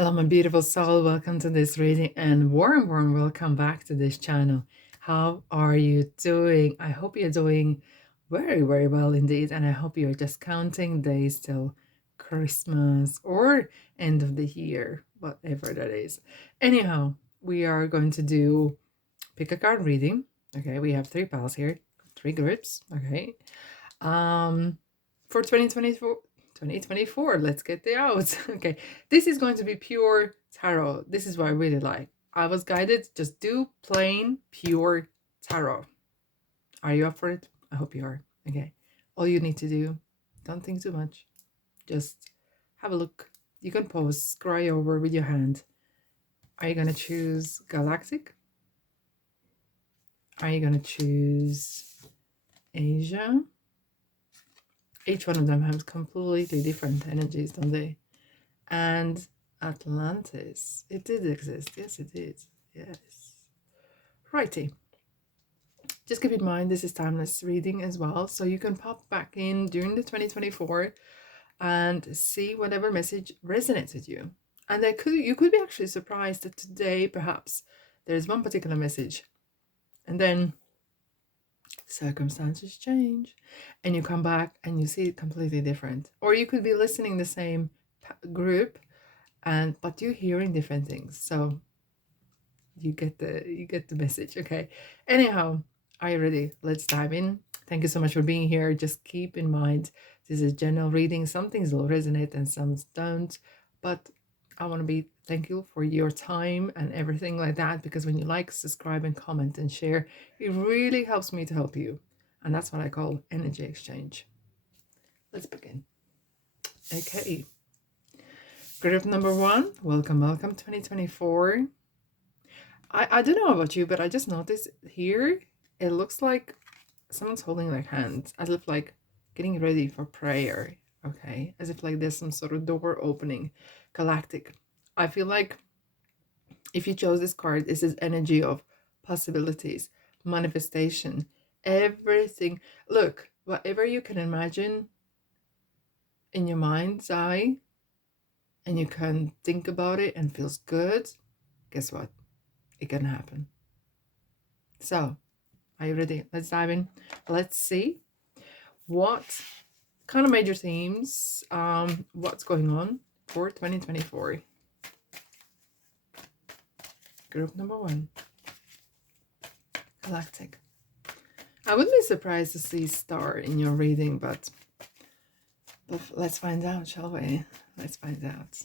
Hello, my beautiful soul. Welcome to this reading and warm welcome back to this channel. How are you doing? I hope you're doing very well indeed. And I hope you're just counting days till Christmas or end of the year, whatever that is. Anyhow, we are going to do pick a card reading. Okay, we have 3 piles here, 3 groups. Okay. For 2024, let's get the outs. Okay, this is going to be pure tarot. This is what I really like. I was guided, just do plain pure tarot. Are you up for it? I hope you are. Okay, all you need to do, don't think too much, just have a look. You can pause, scry over with your hand. Are you gonna choose Galactic? Are you gonna choose Asia? Each one of them has completely different energies, don't they? And Atlantis. It did exist. Yes, it did. Yes. Righty. Just keep in mind this is timeless reading as well. So you can pop back in during the 2024 and see whatever message resonates with you. And you could be actually surprised that today perhaps there's one particular message. And then circumstances change and you come back and you see it completely different. Or you could be listening the same group but you're hearing different things, so you get the message. Okay, anyhow, are you ready? Let's dive in. Thank you so much for being here. Just keep in mind this is a general reading. Some things will resonate and some don't, but I want to be thank you for your time and everything like that, because when you like, subscribe and comment and share, it really helps me to help you, and that's what I call energy exchange. Let's begin. Okay, group number 1, welcome 2024. I don't know about you, but I just noticed here it looks like someone's holding their hands as if like getting ready for prayer. Okay, as if like there's some sort of door opening. Galactic. I feel like if you chose this card, this is energy of possibilities, manifestation, everything. Look, whatever you can imagine in your mind's eye and you can think about it and feels good, guess what? It can happen. So, are you ready? Let's dive in. Let's see what kind of major themes, what's going on for 2024. Group number 1, Galactic. I wouldn't be surprised to see star in your reading, but let's find out, shall we? Let's find out.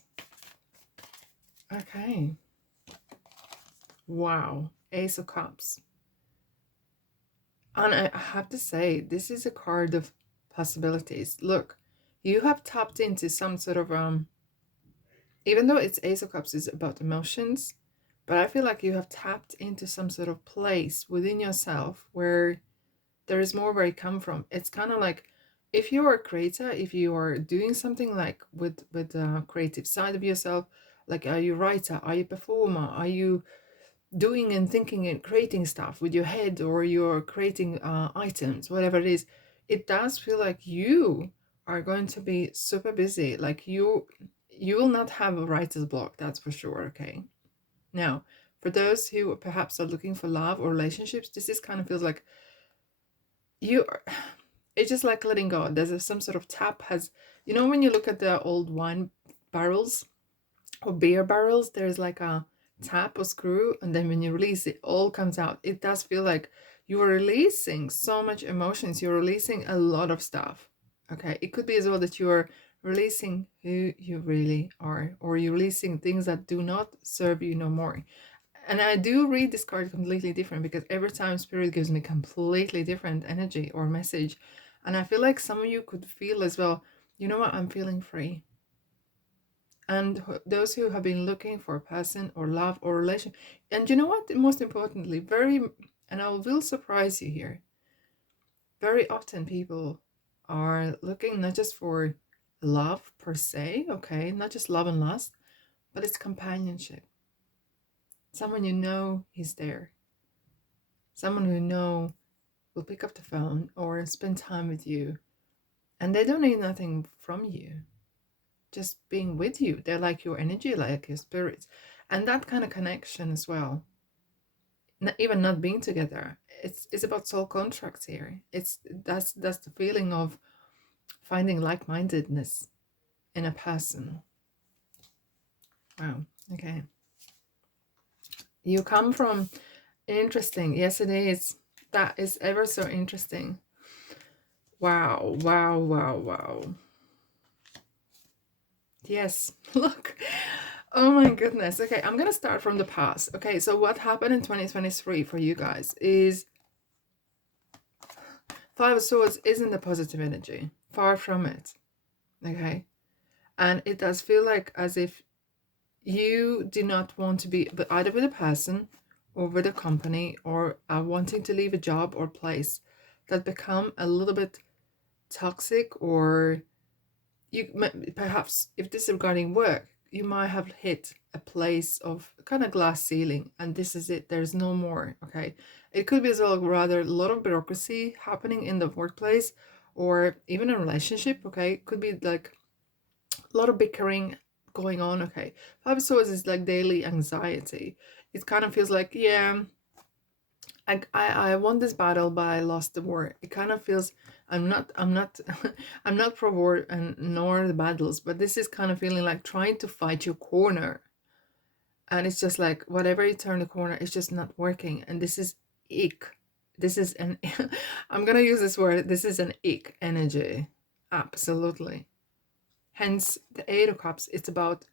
Okay. Wow. Ace of Cups. And I have to say, this is a card of possibilities. Look, you have tapped into some sort of even though it's Ace of Cups is about emotions, but I feel like you have tapped into some sort of place within yourself where there is more where you come from. It's kind of like if you are a creator, if you are doing something like with the creative side of yourself, like are you a writer, are you a performer, are you doing and thinking and creating stuff with your head, or you're creating items, whatever it is, it does feel like you are going to be super busy. Like you will not have a writer's block, that's for sure. Okay, now for those who perhaps are looking for love or relationships, this is kind of feels like you are, it's just like letting go. There's some sort of tap has, when you look at the old wine barrels or beer barrels, there's like a tap or screw, and then when you release it all comes out. It does feel like you are releasing so much emotions, you're releasing a lot of stuff. Okay, it could be as well that you are releasing who you really are, or you're releasing things that do not serve you no more. And I do read this card completely different because every time spirit gives me completely different energy or message. And I feel like some of you could feel as well, you know what, I'm feeling free. And those who have been looking for a person or love or relation, and you know what, most importantly, and I will surprise you here, very often people are looking not just for love per se, okay, not just love and lust, but it's companionship. Someone you know is there, someone who know will pick up the phone or spend time with you, and they don't need nothing from you, just being with you. They're like your energy, like your spirits. And that kind of connection as well. Even not being together. It's about soul contracts here. That's the feeling of finding like-mindedness in a person. Wow. Okay. You come from interesting. Yes, it is. That is ever so interesting. Wow, wow, wow, wow. Yes, look. Oh my goodness. Okay, I'm gonna start from the past. Okay, so what happened in 2023 for you guys is Five of Swords isn't a positive energy. Far from it. Okay. And it does feel like as if you do not want to be either with a person or with a company or wanting to leave a job or place that become a little bit toxic, or you perhaps, if this is regarding work, you might have hit a place of kind of glass ceiling and this is it, there's no more. Okay, it could be as well rather a lot of bureaucracy happening in the workplace or even a relationship. Okay, it could be like a lot of bickering going on. Okay, Five of Swords is like daily anxiety. It kind of feels like, yeah, I won this battle, but I lost the war. It kind of feels I'm not I'm not pro war and nor the battles, but this is kind of feeling like trying to fight your corner, and it's just like whatever you turn the corner, it's just not working. And this is ick. This is an I'm gonna use this word. This is an ick energy, absolutely. Hence the Eight of Cups. It's about,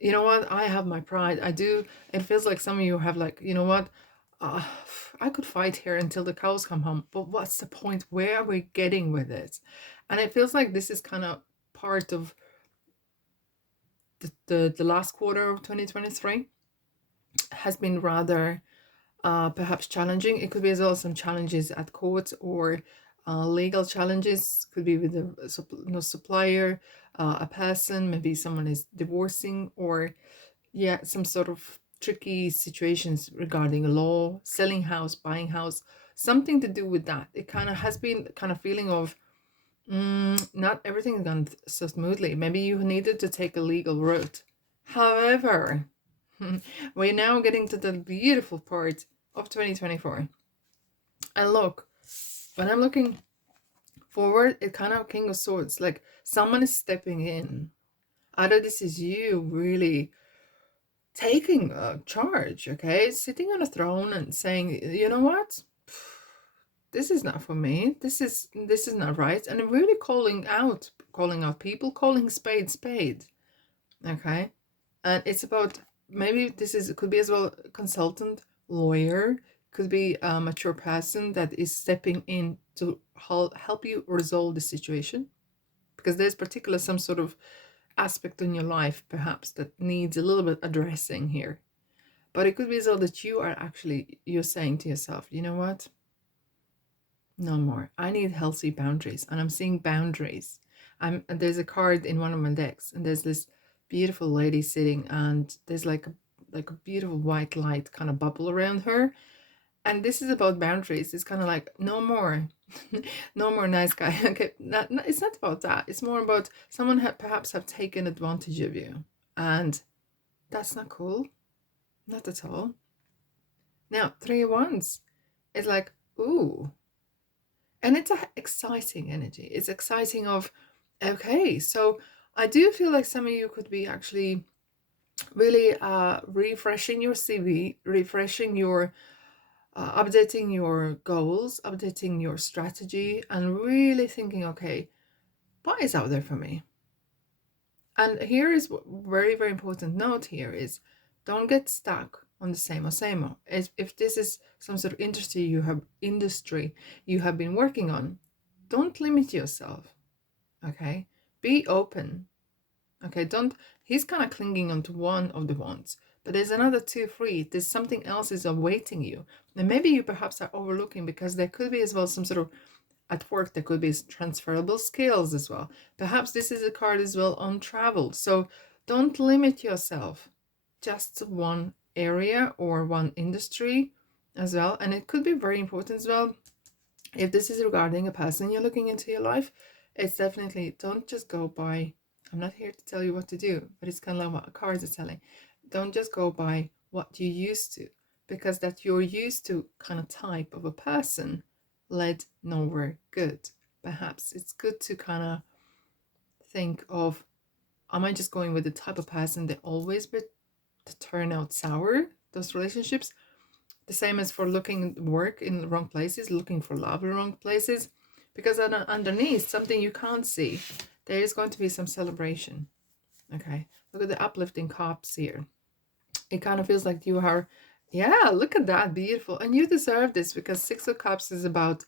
you know what, I have my pride. I do. It feels like some of you have like, you know what, uh, I could fight here until the cows come home, but what's the point? Where are we getting with it? And it feels like this is kind of part of the last quarter of 2023 has been rather perhaps challenging. It could be as well some challenges at court or legal challenges. Could be with a supplier, a person, maybe someone is divorcing, or yeah, some sort of tricky situations regarding law, selling house, buying house, something to do with that. It kind of has been kind of feeling of not everything is gone so smoothly. Maybe you needed to take a legal route. However, we're now getting to the beautiful part of 2024. And look, when I'm looking forward, it kind of King of Swords, like someone is stepping in. Either this is you really taking charge, okay, sitting on a throne and saying, you know what, this is not for me, this is not right, and really calling out people, calling spade, okay. And it's about, maybe this is, it could be as well consultant, lawyer, could be a mature person that is stepping in to help you resolve the situation, because there's particular some sort of aspect in your life perhaps that needs a little bit addressing here. But it could be so that you're saying to yourself, you know what, no more, I need healthy boundaries. And I'm seeing boundaries. There's a card in one of my decks and there's this beautiful lady sitting and there's like a beautiful white light kind of bubble around her. And this is about boundaries. It's kind of like, no more, no more nice guy. Okay, it's not about that. It's more about someone perhaps have taken advantage of you, and that's not cool, not at all. Now, Three of Wands is like, ooh, and it's a exciting energy. It's exciting of, okay, so I do feel like some of you could be actually really refreshing your CV, refreshing your updating your goals, updating your strategy, and really thinking, okay, what is out there for me? And here is very, very important note here is, don't get stuck on the same old. If this is some sort of industry you have been working on, don't limit yourself. Okay, be open. Okay, don't. He's kind of clinging onto one of the wands, but there's another two free. There's something else is awaiting you, and maybe you perhaps are overlooking, because there could be as well some sort of, at work there could be transferable skills as well. Perhaps this is a card as well on travel. So don't limit yourself just to one area or one industry as well. And it could be very important as well, if this is regarding a person you're looking into your life, it's definitely, don't just go by I'm not here to tell you what to do, but it's kind of like what cards are telling. Don't just go by what you used to, because that you're used to kind of type of a person led nowhere good. Perhaps it's good to kind of think of, am I just going with the type of person that always would turn out sour, those relationships? The same as for looking work in the wrong places, looking for love in the wrong places, because underneath something you can't see, there is going to be some celebration. Okay, look at the uplifting cups here. It kind of feels like you are, yeah, look at that, beautiful. And you deserve this, because Six of Cups is about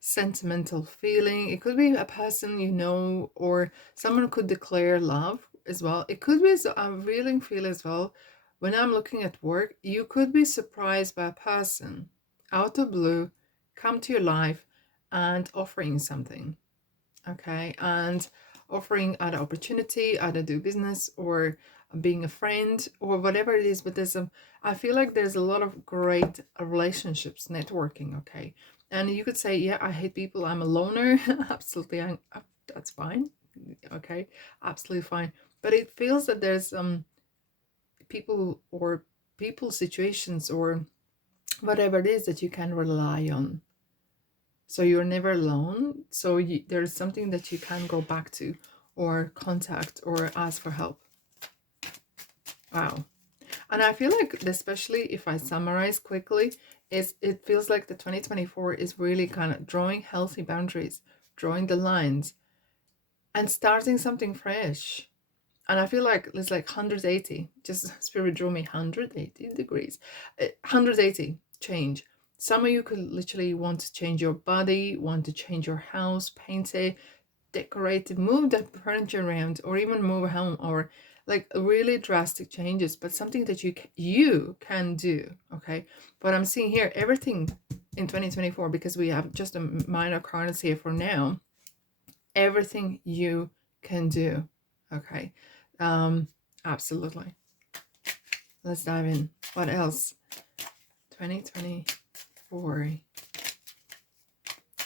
sentimental feeling. It could be a person you know, or someone could declare love as well. It could be a really feel as well. When I'm looking at work, you could be surprised by a person out of blue come to your life and offering something. Okay, and offering an opportunity, either do business or being a friend or whatever it is. But I feel like there's a lot of great relationships, networking. Okay, and you could say, yeah, I hate people, I'm a loner. Absolutely, that's fine. Okay, absolutely fine. But it feels that there's people or people situations or whatever it is that you can rely on. So you're never alone. So there's something that you can go back to or contact or ask for help. Wow. And I feel like, especially if I summarize quickly, it feels like the 2024 is really kind of drawing healthy boundaries, drawing the lines, and starting something fresh. And I feel like it's like 180, just spirit drew me 180 degrees, 180 change. Some of you could literally want to change your body, want to change your house, paint it, decorate it, move the furniture around, or even move home, or like really drastic changes, but something that you can do. Okay, but I'm seeing here everything in 2024, because we have just a minor cards here for now. Everything you can do. Okay, absolutely. Let's dive in. What else 2024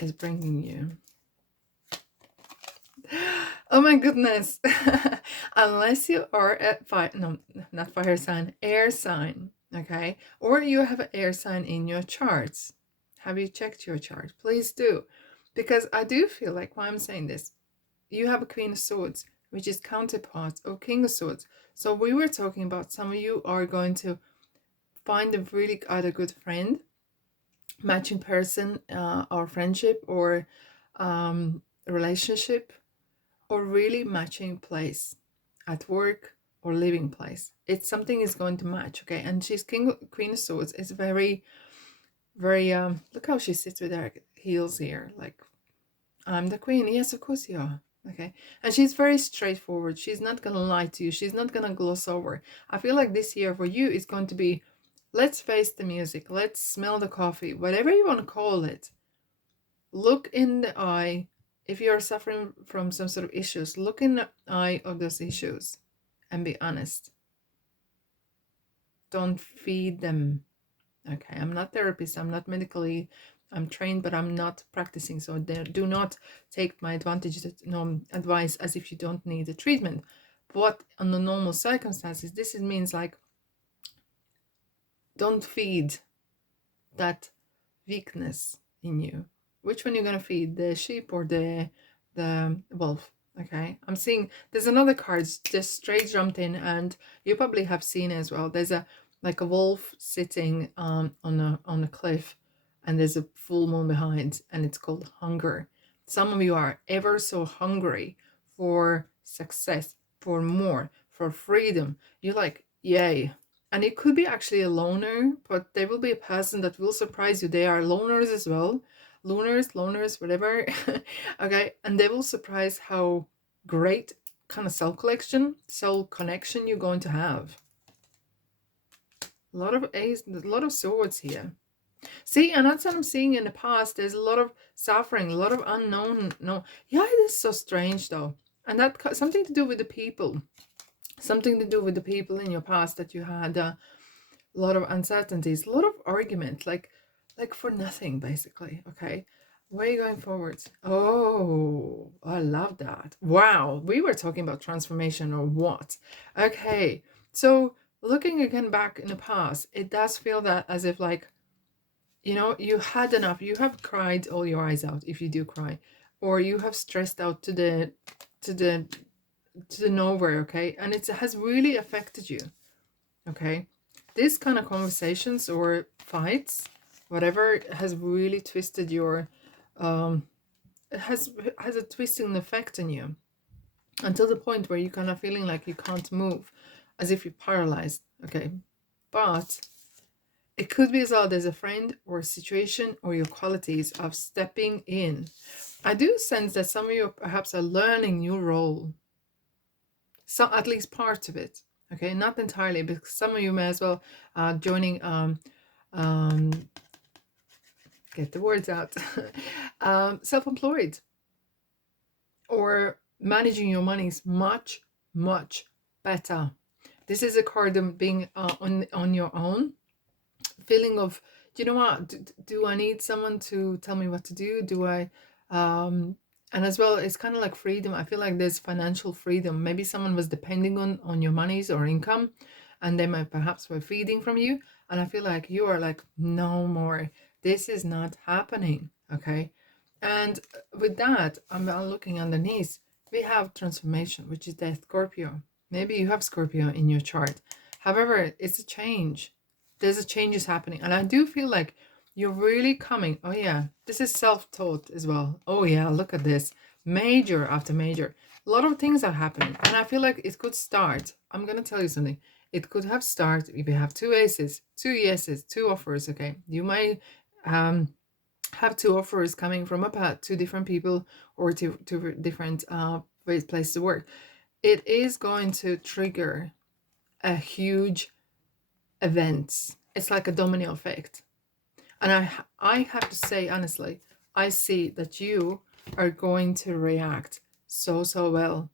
is bringing you? Oh my goodness. Unless you are at fire, no, not fire sign, air sign, okay? Or you have an air sign in your charts. Have you checked your chart? Please do. Because I do feel like, why I'm saying this, you have a Queen of Swords, which is counterpart of King of Swords. So we were talking about some of you are going to find a really either good friend, matching person, or friendship, or relationship, or really matching place at work or living place. It's something is going to match. Okay, and she's Queen of Swords. It's very, very look how she sits with her heels here, like, I'm the queen. Yes, of course you are. Okay, and she's very straightforward. She's not gonna lie to you. She's not gonna gloss over. I feel like this year for you is going to be, let's face the music, let's smell the coffee, whatever you want to call it. Look in the eye. If you're suffering from some sort of issues, look in the eye of those issues and be honest. Don't feed them. Okay, I'm not therapist, I'm not medically, I'm trained, but I'm not practicing. So do not take my advice as if you don't need a treatment. But under normal circumstances, this means like, don't feed that weakness in you. Which one you're gonna feed, the sheep or the wolf? Okay, I'm seeing there's another card just straight jumped in, and you probably have seen it as well. There's a like a wolf sitting on a cliff, and there's a full moon behind, and it's called hunger. Some of you are ever so hungry for success, for more, for freedom. You're like, yay. And it could be actually a loner, but there will be a person that will surprise you. They are loners as well. Loners, whatever. Okay, and they will surprise how great kind of soul connection you're going to have. A lot of ace, a lot of swords here. See, and that's what I'm seeing in the past. There's a lot of suffering, a lot of unknown. No, yeah, it is so strange though, and that something to do with the people. Something to do with the people in your past that you had a lot of uncertainties, a lot of argument, like for nothing basically. Okay, Where are you going forward? Oh, I love that. Wow, we were talking about transformation or what? Okay, so looking again back in the past, it does feel that as if like, you know, you had enough. You have cried all your eyes out if you do cry, or you have stressed out to the to the nowhere. Okay, and it has really affected you. Okay, this kind of conversations or fights, whatever, has really twisted your um it has a twisting effect on you until the point where you're kind of feeling like you can't move, as if you're paralyzed. Okay, but it could be as well there's a friend or a situation or your qualities of stepping in. I do sense that some of you perhaps are learning new role, so at least part of it. Okay, not entirely, because some of you may as well joining um get the words out self-employed, or managing your monies much, much better. This is a card of being on your own, feeling of, do you know what, do I need someone to tell me what to do? Do I and as well, it's kind of like freedom. I feel like there's financial freedom. Maybe someone was depending on your monies or income, and they might perhaps were feeding from you, and I feel like you are like, no more, this is not happening. Okay, and with that, I'm looking underneath. We have transformation, which is the Scorpio. Maybe you have Scorpio in your chart. However, it's a change. There's a changes happening, and I do feel like you're really coming. Oh yeah, this is self-taught as well. Oh yeah, look at this, major after major. A lot of things are happening, and I feel like it could start. I'm gonna tell you something. It could have started if you have two aces, two yeses, two offers. Okay, you might um have two offers coming from about two different people or two different places to work. It is going to trigger a huge events. It's like a domino effect. And I have to say honestly, I see that you are going to react so well.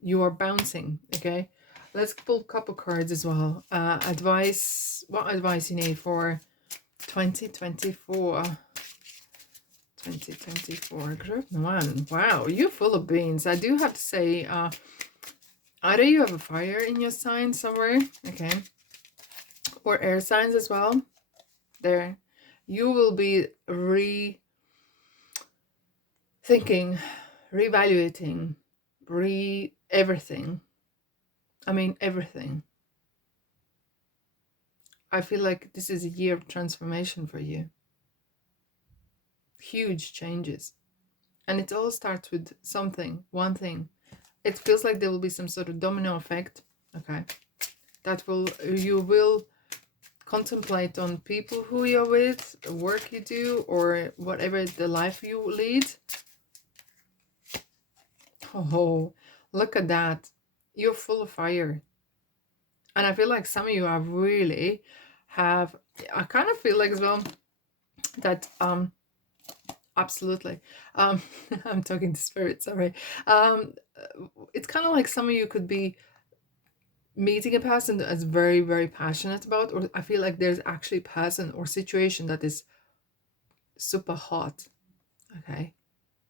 You are bouncing, okay? Let's pull a couple cards as well. Advice, what advice you need for 2024? 2024 group one. Wow, you're full of beans. I do have to say, either you have a fire in your sign somewhere, okay, or air signs as well. There, you will be rethinking, reevaluating, everything. I mean, everything. I feel like this is a year of transformation for you. Huge changes. And it all starts with something, one thing. It feels like there will be some sort of domino effect, okay, that you will contemplate on people who you're with, work you do, or whatever the life you lead. Oh, look at that. You're full of fire. And I feel like some of you are really have, I kind of feel like as well that absolutely I'm talking to spirit, sorry. It's kind of like some of you could be meeting a person that's very, very passionate about, or I feel like there's actually a person or situation that is super hot, okay,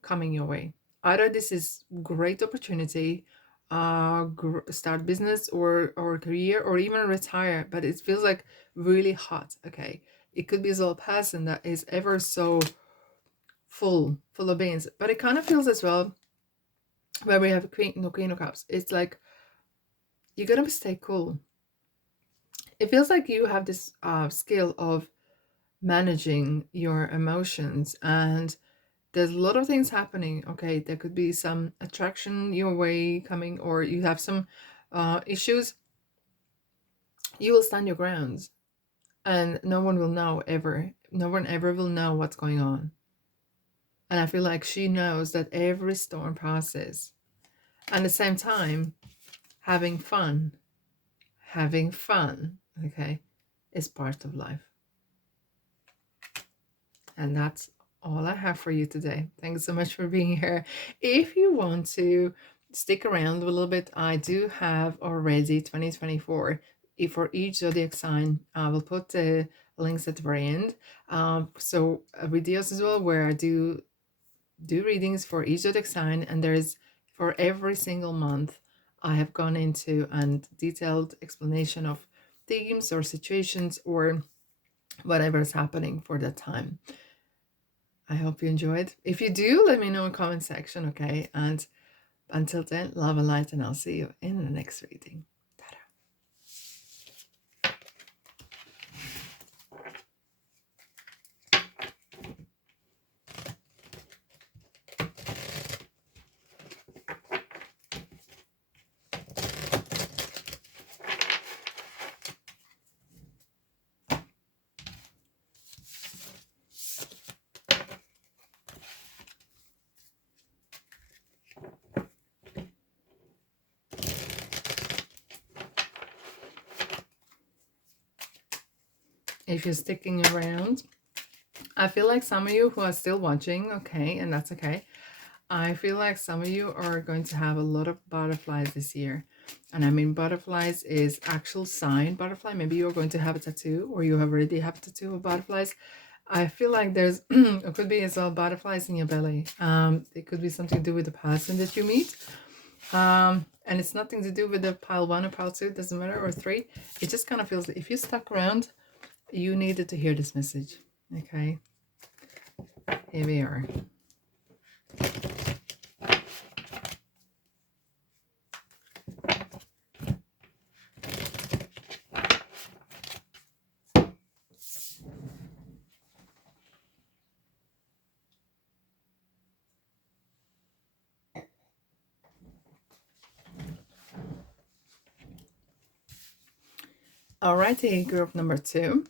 coming your way. Either this is great opportunity, start business or career, or even retire, but it feels like really hot. Okay, it could be as well a person that is ever so full of beans, but it kind of feels as well where we have a queen of cups. It's like you're gonna stay cool. It feels like you have this skill of managing your emotions, and there's a lot of things happening. Okay, there could be some attraction your way coming, or you have some issues. You will stand your grounds, and no one will know ever. No one ever will know what's going on. And I feel like she knows that every storm passes. And at the same time, having fun, okay, is part of life. And that's all I have for you today. Thanks so much for being here. If you want to stick around a little bit, I do have already 2024 for each zodiac sign. I will put the links at the very end. So videos as well where I do do readings for each zodiac sign, and there's for every single month I have gone into and detailed explanation of themes or situations or whatever is happening for that time. I hope you enjoyed. If you do, let me know in the comment section, okay? And until then, love and light, and I'll see you in the next reading. If you're sticking around, I feel like some of you who are still watching, okay, and that's okay. I feel like some of you are going to have a lot of butterflies this year. And I mean, butterflies is actual sign butterfly. Maybe you're going to have a tattoo, or you already have a tattoo of butterflies. I feel like there's, it could be as well butterflies in your belly. It could be something to do with the person that you meet. And it's nothing to do with the pile 1 or pile 2, doesn't matter, or 3. It just kind of feels like if you stuck around, you needed to hear this message. Okay, here we are. Alrighty, group number 2.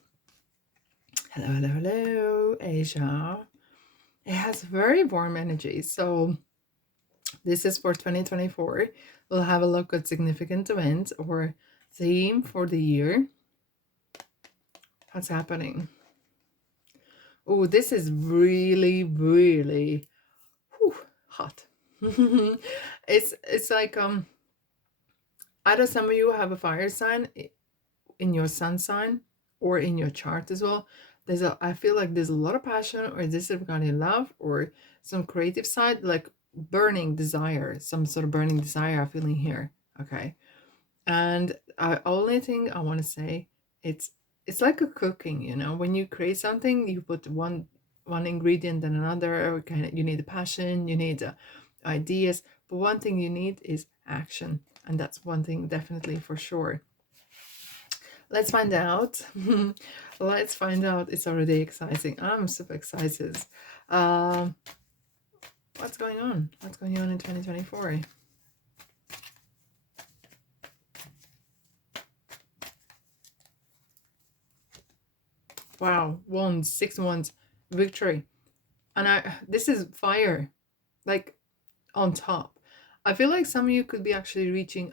Hello, hello, hello, Asia. It has very warm energy. So this is for 2024. We'll have a look at significant events or theme for the year. What's happening? Oh, this is really, really hot. It's like either some of you have a fire sign in your sun sign or in your chart as well. I feel like there's a lot of passion, or this is regarding love or some creative side, like burning desire, some sort of burning desire I'm feeling here. Okay. And only thing I want to say, it's like a cooking, you know, when you create something, you put one ingredient and another. You need a passion, you need ideas, but one thing you need is action, and that's one thing definitely for sure. Let's find out. Let's find out. It's already exciting. I'm super excited. What's going on? What's going on in 2024? Wow, wands, 6 wands, victory. And this is fire, like on top. I feel like some of you could be actually reaching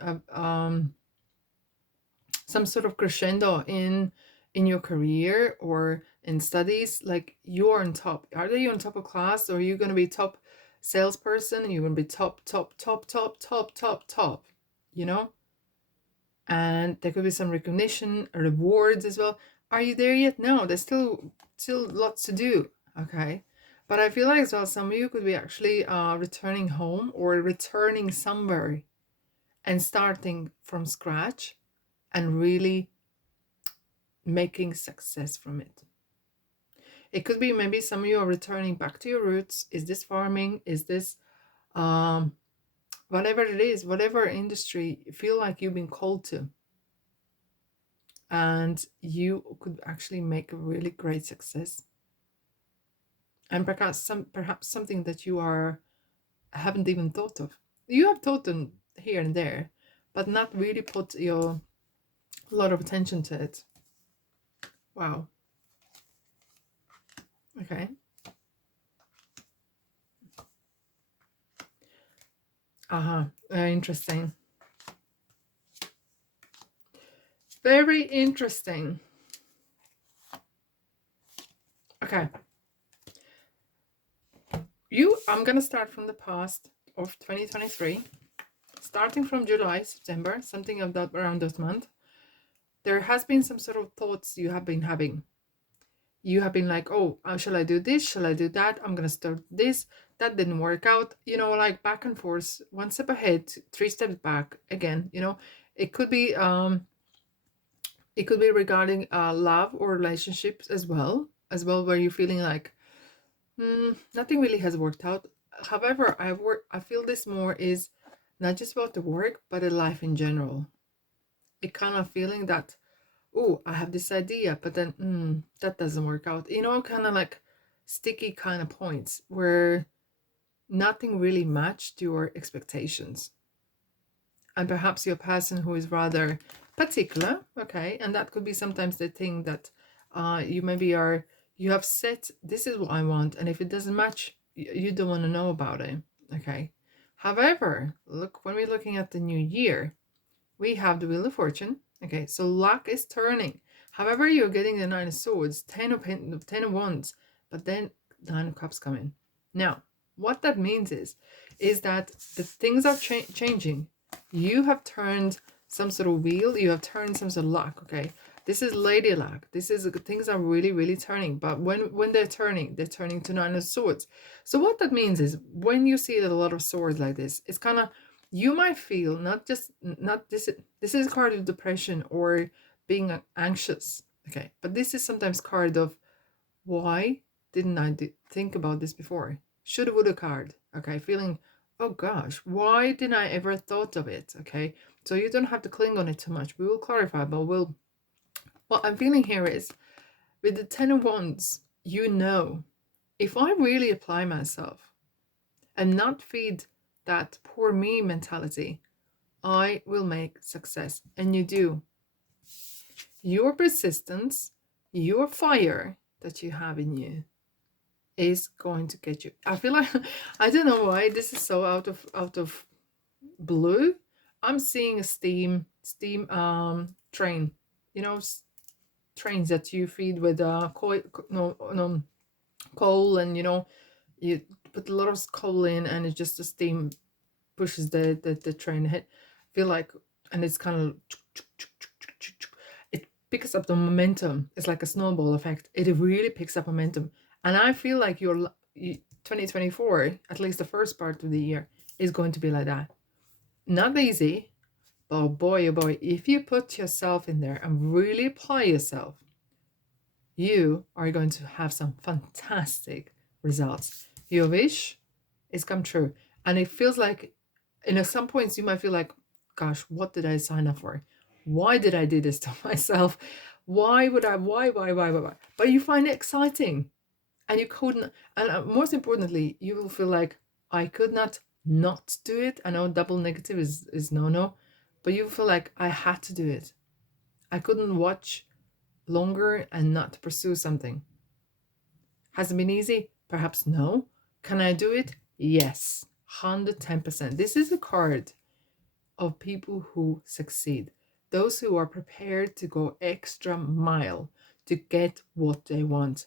some sort of crescendo in your career or in studies. Like you're on top. Are you on top of class, or are you going to be top salesperson, and you're going to be top, you know? And there could be some recognition, rewards as well. Are you there yet? No, there's still lots to do. Okay. But I feel like as well, some of you could be actually returning home or returning somewhere and starting from scratch and really making success from it. It could be maybe some of you are returning back to your roots. Is this farming? Is this whatever it is, whatever industry you feel like you've been called to? And you could actually make a really great success. And perhaps something that you haven't even thought of. You have thought them here and there, but not really put a lot of attention to it. Wow. Okay. Very interesting. Very interesting. Okay. I'm gonna start from the past of 2023. Starting from July, September, something of that around this month, there has been some sort of thoughts you have been having. you have been like, oh, shall I do this, shall I do that, I'm gonna start this, that didn't work out, like back and forth, one step ahead, three steps back again. It could be regarding love or relationships as well, where you're feeling like, nothing really has worked out. However, I feel this more is not just about the work, but the life in general. It kind of feeling that, oh, I have this idea, but then that doesn't work out. Kind of like sticky kind of points where nothing really matched your expectations. And perhaps you're a person who is rather particular, okay? And that could be sometimes the thing that you maybe you have set, this is what I want, and if it doesn't match, you don't want to know about it, okay? However, look, when we're looking at the new year, we have the Wheel of Fortune, okay? So luck is turning. However, you're getting the Nine of Swords, Ten of Wands, but then Nine of Cups come in. Now, what that means is that the things are changing. You have turned some sort of wheel, you have turned some sort of luck, okay? This is lady luck. This is, things are really, really turning. But when they're turning to Nine of Swords. So what that means is, when you see a lot of swords like this, it's kind of, you might feel not this is a card of depression or being anxious, okay? But this is sometimes card of, why didn't I think about this before? Shoulda, woulda card, okay? Feeling, oh gosh, why didn't I ever thought of it, okay? So you don't have to cling on it too much. We will clarify, but what I'm feeling here is, with the Ten of Wands, if I really apply myself and not feed that poor me mentality, I will make success. And you do. Your persistence, your fire that you have in you is going to get you. I feel like, I don't know why this is so out of blue. I'm seeing a steam train, trains that you feed with coal, and you put a lot of coal in, and it's just the steam pushes the train ahead. Feel like, and it's kind of, it picks up the momentum. It's like a snowball effect. It really picks up momentum. And I feel like your 2024, at least the first part of the year, is going to be like that. Not easy, but oh boy, if you put yourself in there and really apply yourself, you are going to have some fantastic results. Your wish is come true. And it feels like, at some points you might feel like, gosh, what did I sign up for? Why did I do this to myself? Why would I? Why? But you find it exciting. And you couldn't, and most importantly, you will feel like, I could not do it. I know double negative is no, but you feel like, I had to do it. I couldn't watch longer and not pursue something. Has it been easy? Perhaps no. Can I do it? Yes, 110%. This is a card of people who succeed. Those who are prepared to go extra mile to get what they want.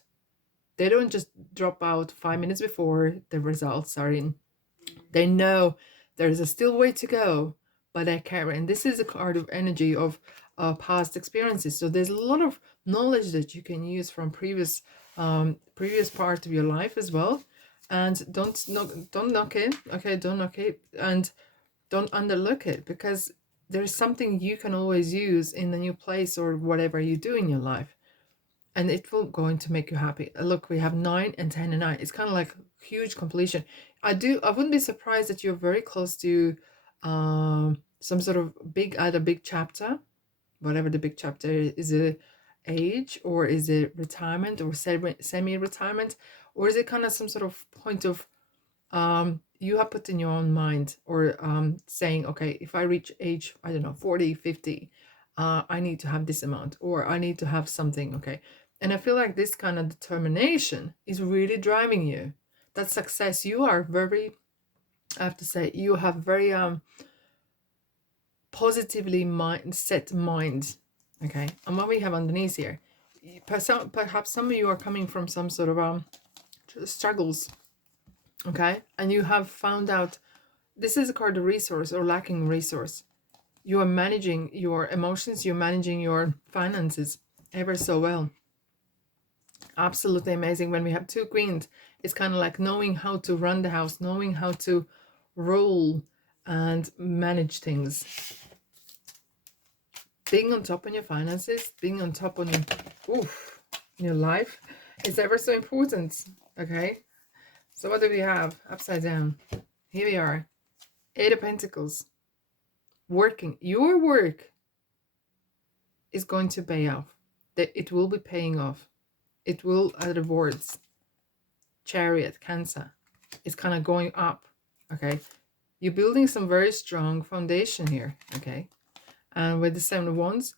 They don't just drop out 5 minutes before the results are in. They know there's a still way to go, but they carry. And this is a card of energy of past experiences. So there's a lot of knowledge that you can use from previous part of your life as well. And don't knock it, okay? Don't knock it, and don't underlook it, because there's something you can always use in the new place or whatever you do in your life, and it will going to make you happy. Look, we have 9 and 10 and 9. It's kind of like huge completion. I wouldn't be surprised that you're very close to some sort of either big chapter, whatever the big chapter is. It age, or is it retirement, or semi-retirement, or is it kind of some sort of point of you have put in your own mind, or saying, okay, if I reach age, I don't know, 40, 50, I need to have this amount, or I need to have something, okay? And I feel like this kind of determination is really driving you. That success, you are very, I have to say, you have very positively set mind, okay? And what we have underneath here, perhaps some of you are coming from some sort of struggles, okay? And you have found out, this is a card of resource or lacking resource. You are managing your emotions, you're managing your finances ever so well. Absolutely amazing. When we have two queens, it's kind of like knowing how to run the house, knowing how to roll and manage things. Being on top on your finances, being on top on your life is ever so important. Okay. So what do we have? Upside down. Here we are. 8 of Pentacles. Working. Your work is going to pay off. It will be paying off. It will rewards. Chariot, Cancer. It's kind of going up. Okay. You're building some very strong foundation here. Okay. And with the 7 of Wands,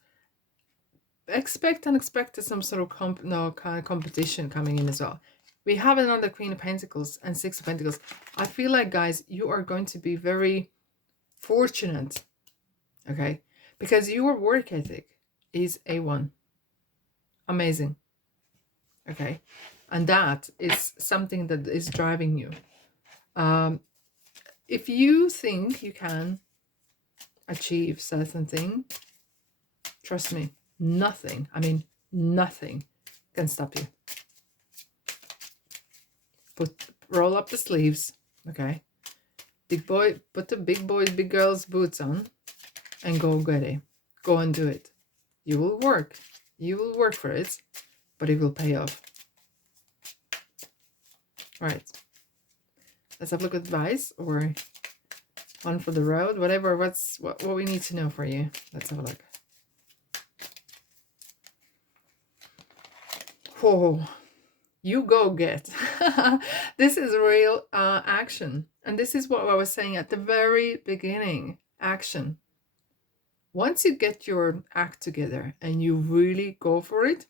expect some sort of kind of competition coming in as well. We have another Queen of Pentacles and 6 of Pentacles. I feel like, guys, you are going to be very fortunate, okay? Because your work ethic is A1. Amazing, okay? And that is something that is driving you. If you think you can achieve certain thing, trust me, nothing, I mean nothing can stop you. Roll up the sleeves, okay? Big boy, put the big boys, big girls boots on and go get it. Go and do it. You will work. You will work for it, but it will pay off. Right. Let's have a look at advice or one for the road, whatever. What we need to know for you. Let's have a look. Oh, you go get. This is real action. And this is what I was saying at the very beginning. Action. Once you get your act together and you really go for it,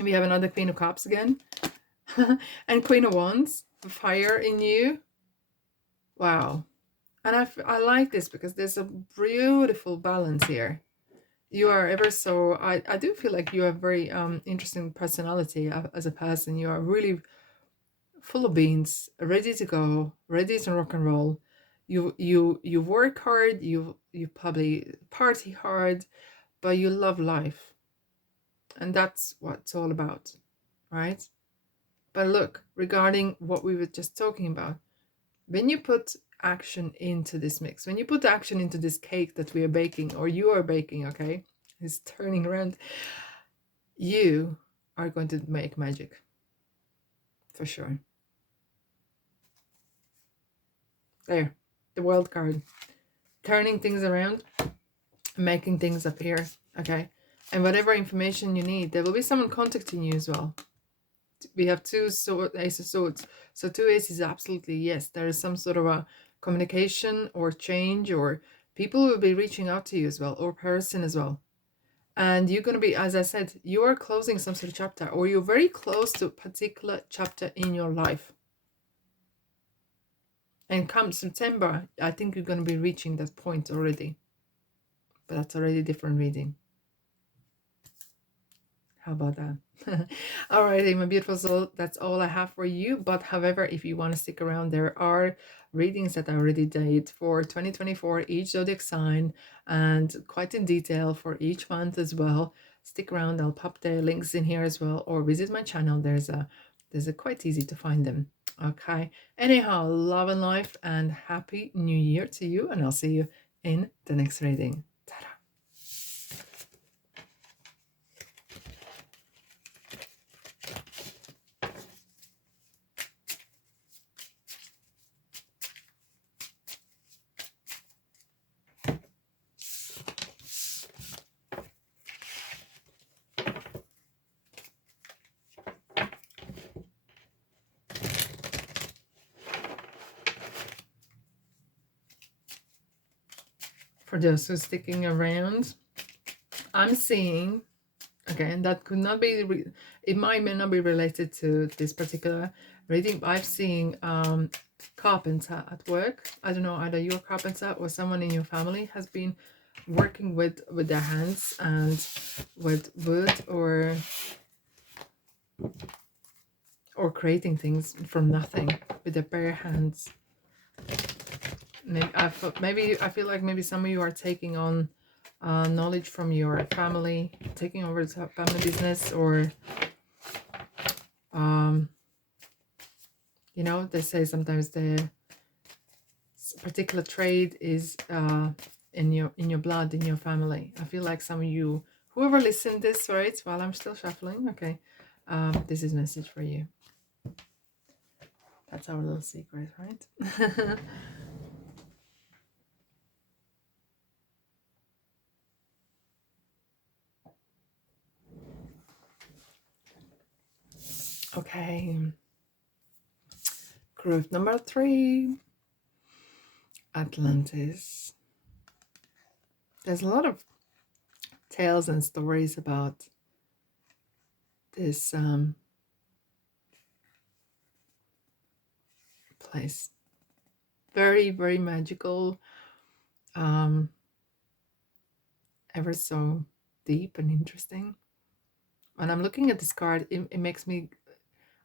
we have another Queen of Cups again. And Queen of Wands, fire in you. Wow. And I like this because there's a beautiful balance here. You are ever so, I do feel like you have very interesting personality as a person. You are really full of beans, ready to go, ready to rock and roll. You work hard, you probably party hard, but you love life. And that's what it's all about, right? But look, regarding what we were just talking about, when you put action into this mix, when you put action into this cake that we are baking, or you are baking, okay, it's turning around, you are going to make magic, for sure. There, the World card, turning things around, making things appear, okay? And whatever information you need, there will be someone contacting you as well. We have Ace of Swords. So 2 aces, absolutely, yes. There is some sort of a communication or change, or people will be reaching out to you as well, or person as well. And you're going to be, as I said, you are closing some sort of chapter, or you're very close to a particular chapter in your life. And come September, I think you're going to be reaching that point already. But that's already a different reading. How about that? Alrighty, my beautiful soul, that's all I have for you. But however, if you want to stick around, there are readings that I already did for 2024, each zodiac sign, and quite in detail for each month as well. Stick around, I'll pop the links in here as well, or visit my channel. There's a quite easy to find them. Okay. Anyhow, love and life, and happy new year to you, and I'll see you in the next reading. Ta-da. For those who are sticking around, I'm seeing, again, that could not be, it may not be related to this particular reading, but I'm seeing carpenter at work. I don't know, either you're a carpenter or someone in your family has been working with their hands and with wood, or creating things from nothing with their bare hands. Maybe I feel like maybe some of you are taking on knowledge from your family, taking over the family business, or Um, you know, they say sometimes the particular trait is in your blood, in your family. I feel like some of you, whoever listened this, right, while I'm still shuffling, okay, this is a message for you. That's our little secret, right? Okay. Group number 3, Atlantis. There's a lot of tales and stories about this place. Very, very magical. Ever so deep and interesting. When I'm looking at this card, it makes me,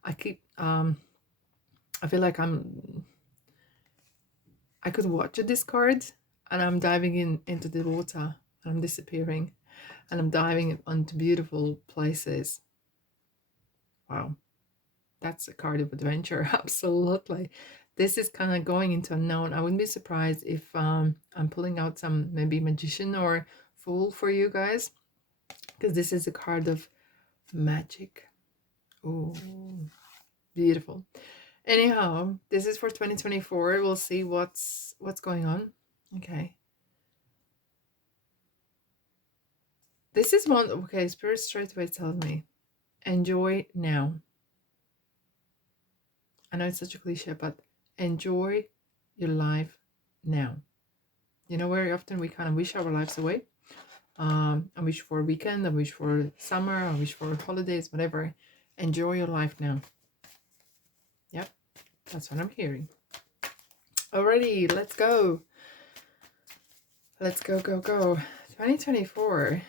I keep, I feel like I could watch this card and I'm diving into the water and I'm disappearing and I'm diving onto beautiful places. Wow, that's a card of adventure. Absolutely. This is kind of going into unknown. I wouldn't be surprised if I'm pulling out some maybe magician or fool for you guys, because this is a card of magic. Oh, beautiful. Anyhow, this is for 2024. We'll see what's going on. Okay. This is one. Okay, Spirit straight away tells me, enjoy now. I know it's such a cliche, but enjoy your life now. You know, very often we kind of wish our lives away. I wish for a weekend, I wish for summer, I wish for holidays, whatever. Enjoy your life now. Yep, that's what I'm hearing. Alrighty, let's go. Let's go, go, go. 2024.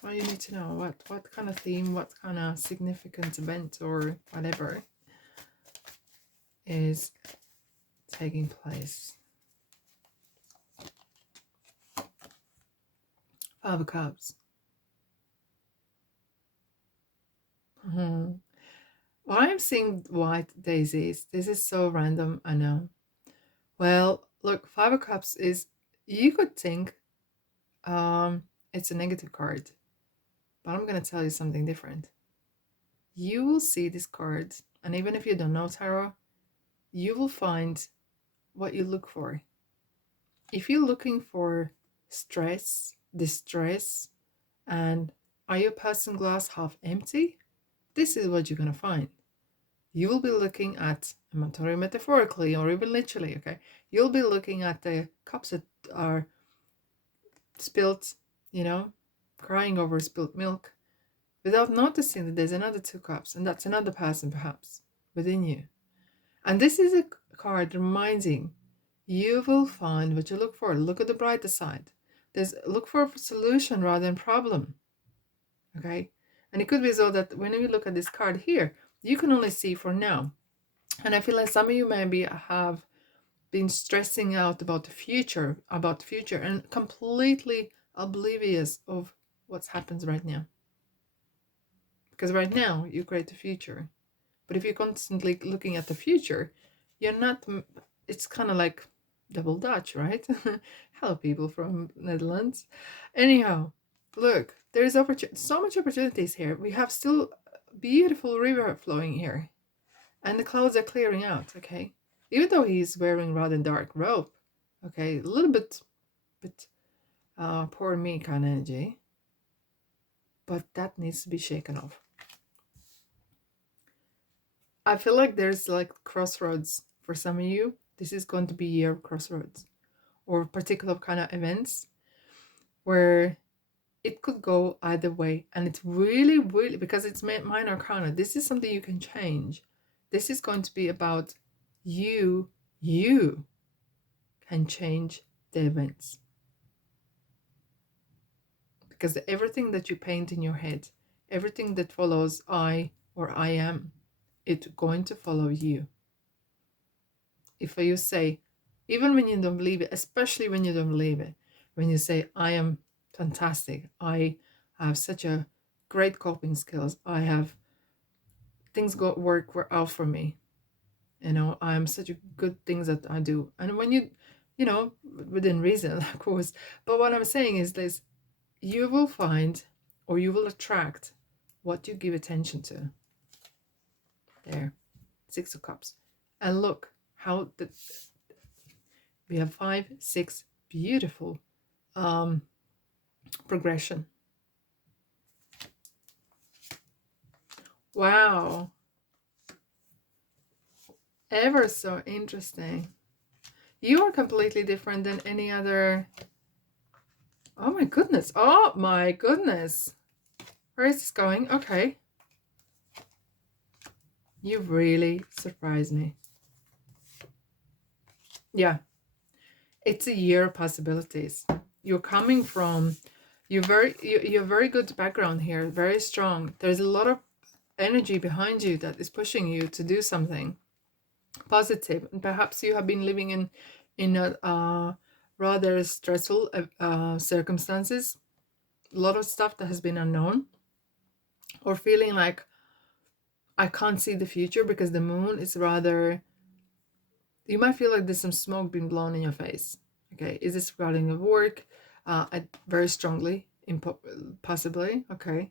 What you need to know, what kind of theme, what kind of significant event or whatever is taking place. 5 of Cups. Why I'm seeing white daisies, this is so random, I know. Well, look, 5 of Cups is, you could think it's a negative card, but I'm going to tell you something different. You will see this card, and even if you don't know tarot, you will find what you look for. If you're looking for stress, distress, and are your person glass half empty, this is what you're going to find. You will be looking at, I'm talking metaphorically or even literally, okay? You'll be looking at the cups that are spilt, you know, crying over spilt milk, without noticing that there's another 2 cups, and that's another person perhaps within you. And this is a card reminding you will find what you look for. Look at the brighter side. Look for a solution rather than problem. Okay? And it could be so that when you look at this card here, you can only see for now. And I feel like some of you maybe have been stressing out about the future, and completely oblivious of what happens right now. Because right now, you create the future. But if you're constantly looking at the future, you're not, it's kind of like double Dutch, right? Hello, people from Netherlands. Anyhow, look, there's so much opportunities here. We have still beautiful river flowing here. And the clouds are clearing out, okay? Even though he's wearing rather dark robe, okay? A little bit poor me kind of energy. But that needs to be shaken off. I feel like there's like crossroads for some of you. This is going to be your crossroads or particular kind of events where it could go either way. And it's really, really, because it's minor arcana, this is something you can change. This is going to be about you can change the events. Because everything that you paint in your head, everything that follows I or I am, it's going to follow you. If you say, even when you don't believe it, especially when you don't believe it, when you say, I am fantastic, I have such a great coping skills. I have things work out for me. I'm such a good things that I do. And when within reason, of course. But what I'm saying is this: you will find, or you will attract, what you give attention to. There, 6 of Cups. And look how we have 5, 6, beautiful progression. Wow. Ever so interesting. You are completely different than any other. Oh my goodness. Oh my goodness. Where is this going? Okay. You really surprised me. Yeah. It's a year of possibilities. You're coming from, you have very good background here, very strong. There's a lot of energy behind you that is pushing you to do something positive. And perhaps you have been living in a rather stressful circumstances, a lot of stuff that has been unknown, or feeling like I can't see the future because the moon is rather, you might feel like there's some smoke being blown in your face. Okay, is this regarding your work? Very strongly, possibly. Okay,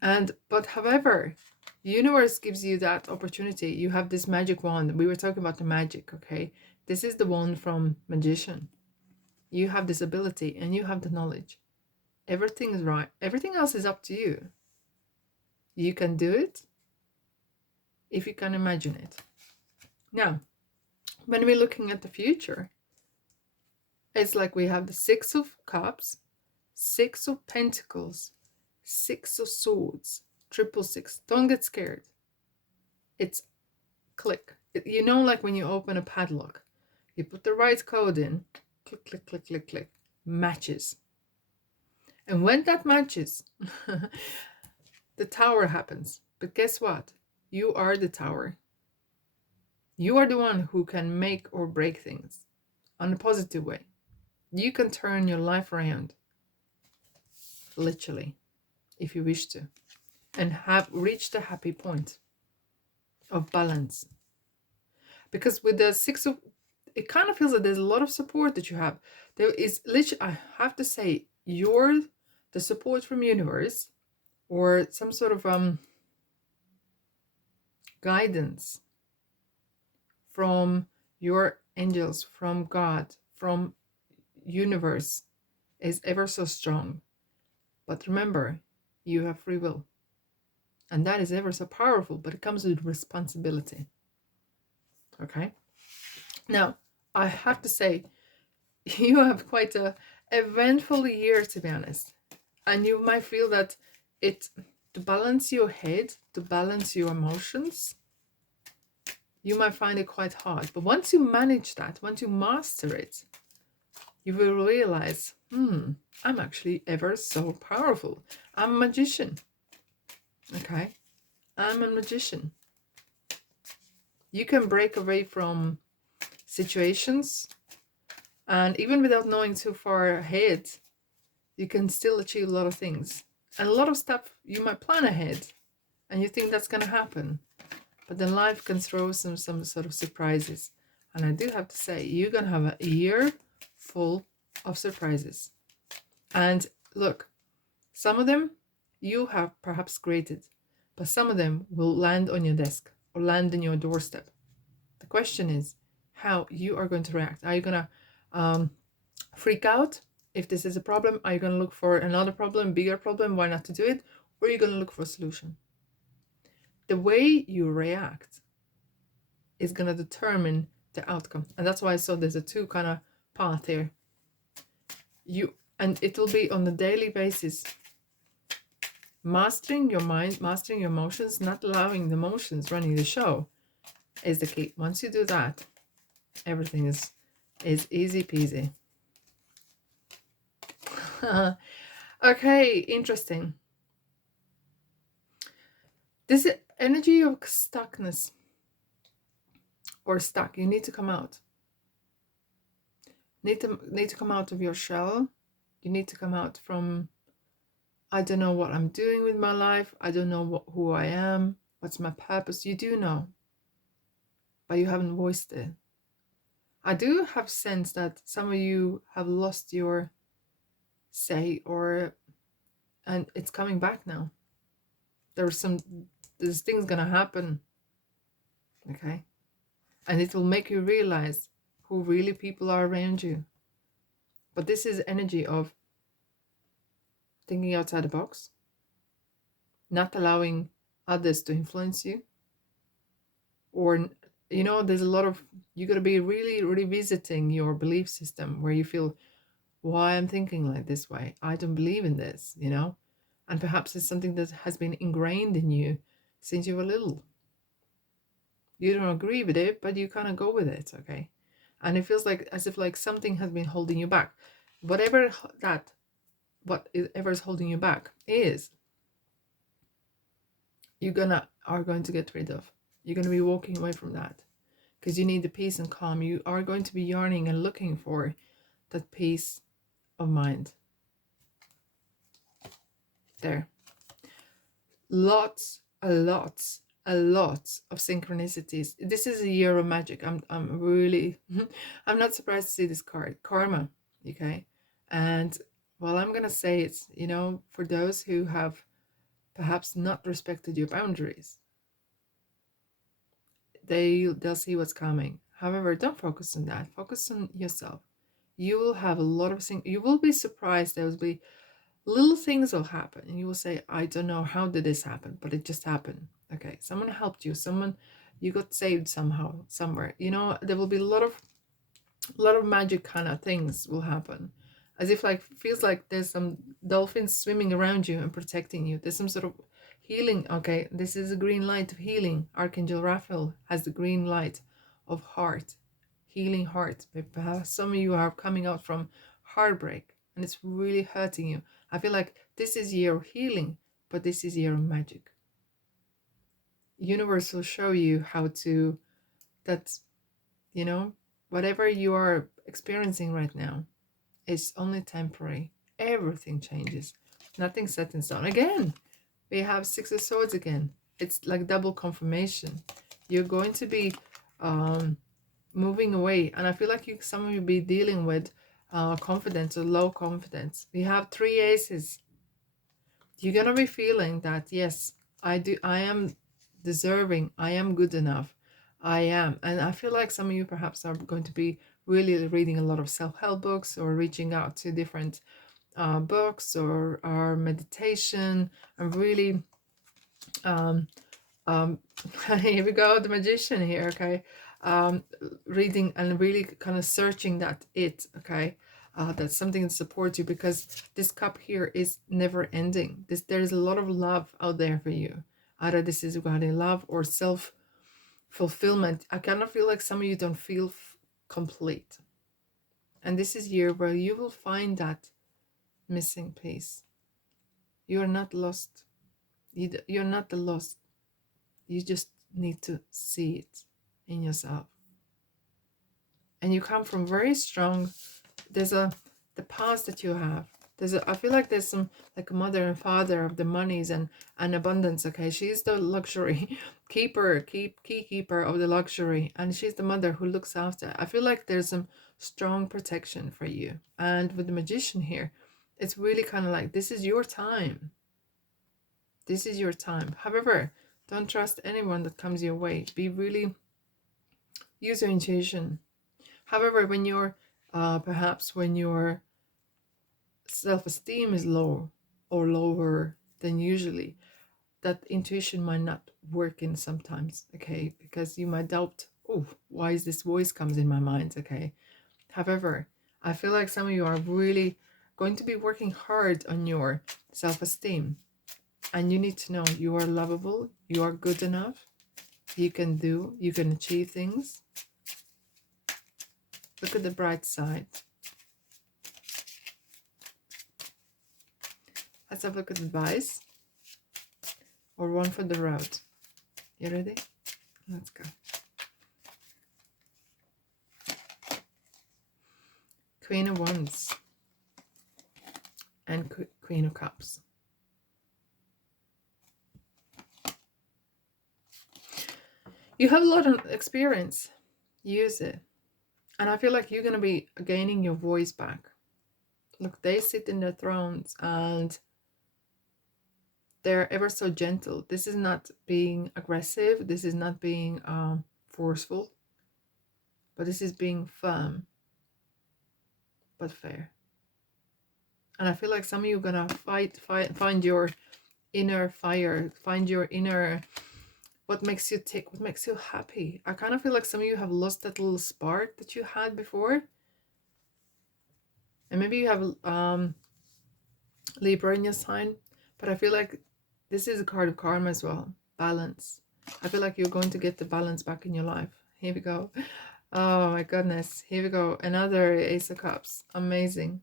but however, the universe gives you that opportunity. You have this magic wand. We were talking about the magic. Okay, this is the wand from magician. You have this ability and you have the knowledge. Everything is right. Everything else is up to you. You can do it if you can imagine it. Now, when we're looking at the future, it's like we have the 6 of Cups, 6 of Pentacles, 6 of Swords, 666. Don't get scared. It's click. Like when you open a padlock, you put the right code in, click, click, click, click, click, matches. And when that matches, the tower happens. But guess what? You are the tower. You are the one who can make or break things in a positive way. You can turn your life around, literally, if you wish to, and have reached a happy point of balance. Because with the 6 of, it kind of feels like there's a lot of support that you have. There is literally, I have to say, you're the support from universe, or some sort of guidance from your angels, from God, from universe, is ever so strong. But remember, you have free will, and that is ever so powerful, but it comes with responsibility. Okay, now I have to say, you have quite a eventful year, to be honest, and you might feel that to balance your head, to balance your emotions, you might find it quite hard. But once you manage that, once you master it, you will realize, I'm actually ever so powerful. I'm a magician. Okay? I'm a magician. You can break away from situations, and even without knowing too far ahead, you can still achieve a lot of things. And a lot of stuff you might plan ahead, and you think that's going to happen. But then life can throw some sort of surprises. And I do have to say, you're going to have a year full of surprises. And look, some of them you have perhaps created, but some of them will land on your desk or land in your doorstep. The question is how you are going to react. Are you going to freak out if this is a problem? Are you going to look for another problem, bigger problem, why not to do it? Or are you going to look for a solution? The way you react is going to determine the outcome. And that's why I saw there's a 2 kind of path here. And it will be on a daily basis. Mastering your mind, mastering your emotions, not allowing the emotions running the show is the key. Once you do that, everything is easy peasy. Okay, interesting. This energy of stuckness or stuck, you need to come out. Need to come out of your shell. You need to come out from I don't know what I'm doing with my life. I don't know who I am. What's my purpose? You do know, but you haven't voiced it. I do have sense that some of you have lost your say, and it's coming back now. There's things gonna happen, okay? And it will make you realize who really people are around you. But this is energy of thinking outside the box, not allowing others to influence you, or there's a lot of, you got to be really revisiting your belief system where you feel, why I'm thinking like this way, I don't believe in this, and perhaps it's something that has been ingrained in you since you were little. You don't agree with it, but you kind of go with it, okay? And it feels like as if like something has been holding you back. Whatever is holding you back is, are going to get rid of. You're going to be walking away from that because you need the peace and calm. You are going to be yearning and looking for that peace of mind. There. A lot of synchronicities. This is a year of magic. I'm really I'm not surprised to see this card, karma, okay? And well, I'm gonna say it's, for those who have perhaps not respected your boundaries, they'll see what's coming. However, don't focus on that. Focus on yourself. You will have a lot of things. You will be surprised. There will be little things will happen and you will say, I don't know how did this happen, but it just happened. Okay, someone helped you, you got saved somehow, somewhere. There will be a lot of magic kind of things will happen, as if like feels like there's some dolphins swimming around you and protecting you. There's some sort of healing. Okay, this is a green light of healing. Archangel Raphael has the green light of heart, healing heart. Perhaps some of you are coming out from heartbreak and it's really hurting you. I feel like this is year of healing, but this is year of magic. Universe will show you how to, that, whatever you are experiencing right now is only temporary. Everything changes. Nothing's set in stone. Again, we have Six of Swords again. It's like double confirmation. You're going to be moving away. And I feel like some of you be dealing with confidence or low confidence. We have 3 aces. You're going to be feeling that, yes, I am deserving. I am good enough. I am. And I feel like some of you perhaps are going to be really reading a lot of self-help books or reaching out to different books or meditation and really here we go, the magician here, okay? Reading and really kind of searching okay? That's something that supports you, because this cup here is never ending. There's a lot of love out there for you. Either this is regarding love or self-fulfillment. I kind of feel like some of you don't feel complete. And this is year where you will find that missing piece. You are not lost. You're not the lost. You just need to see it in yourself. And you come from very strong, the past that you have. I feel like there's some, like a mother and father of the monies and abundance, okay? She's the luxury keeper of the luxury, and she's the mother who looks after. I feel like there's some strong protection for you. And with the magician here, it's really kind of like, this is your time. This is your time. However, don't trust anyone that comes your way. Use your intuition. However, when you're perhaps when your self-esteem is low or lower than usually, that intuition might not work in sometimes, okay? Because you might doubt, oh, why is this voice comes in my mind, okay? However, I feel like some of you are really going to be working hard on your self-esteem. And you need to know you are lovable, you are good enough, you can achieve things. Look at the bright side. Let's have a look at advice. Or one for the road. You ready? Let's go. Queen of Wands. And Queen of Cups. You have a lot of experience. Use it. And I feel like you're going to be gaining your voice back. Look, they sit in their thrones and they're ever so gentle. This is not being aggressive. This is not being forceful. But this is being firm, but fair. And I feel like some of you are going to find your inner fire, find your inner, what makes you tick, what makes you happy. I kind of feel like some of you have lost that little spark that you had before. And maybe you have Libra in your sign, but I feel like this is a card of karma as well. Balance. I feel like you're going to get the balance back in your life. Here we go. Oh my goodness. Here we go. Another Ace of Cups. Amazing.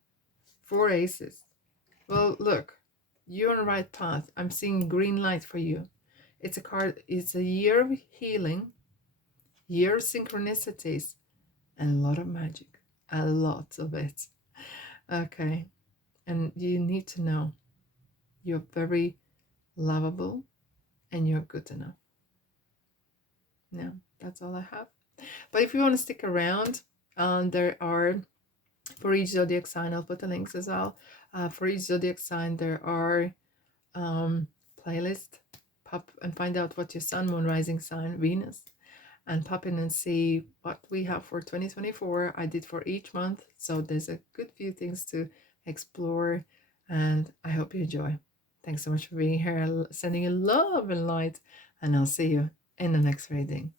4 aces. Well, look, you're on the right path. I'm seeing green light for you. It's a card, it's a year of healing, year of synchronicities, and a lot of magic. A lot of it. Okay. And you need to know you're very lovable and you're good enough. Yeah, that's all I have. But if you want to stick around, there are, for each zodiac sign, I'll put the links as well. For each zodiac sign, there are playlists. Pop and find out what your sun, moon, rising sign, Venus, and pop in and see what we have for 2024. I did for each month, so there's a good few things to explore, and I hope you enjoy. Thanks so much for being here, sending you love and light, and I'll see you in the next reading.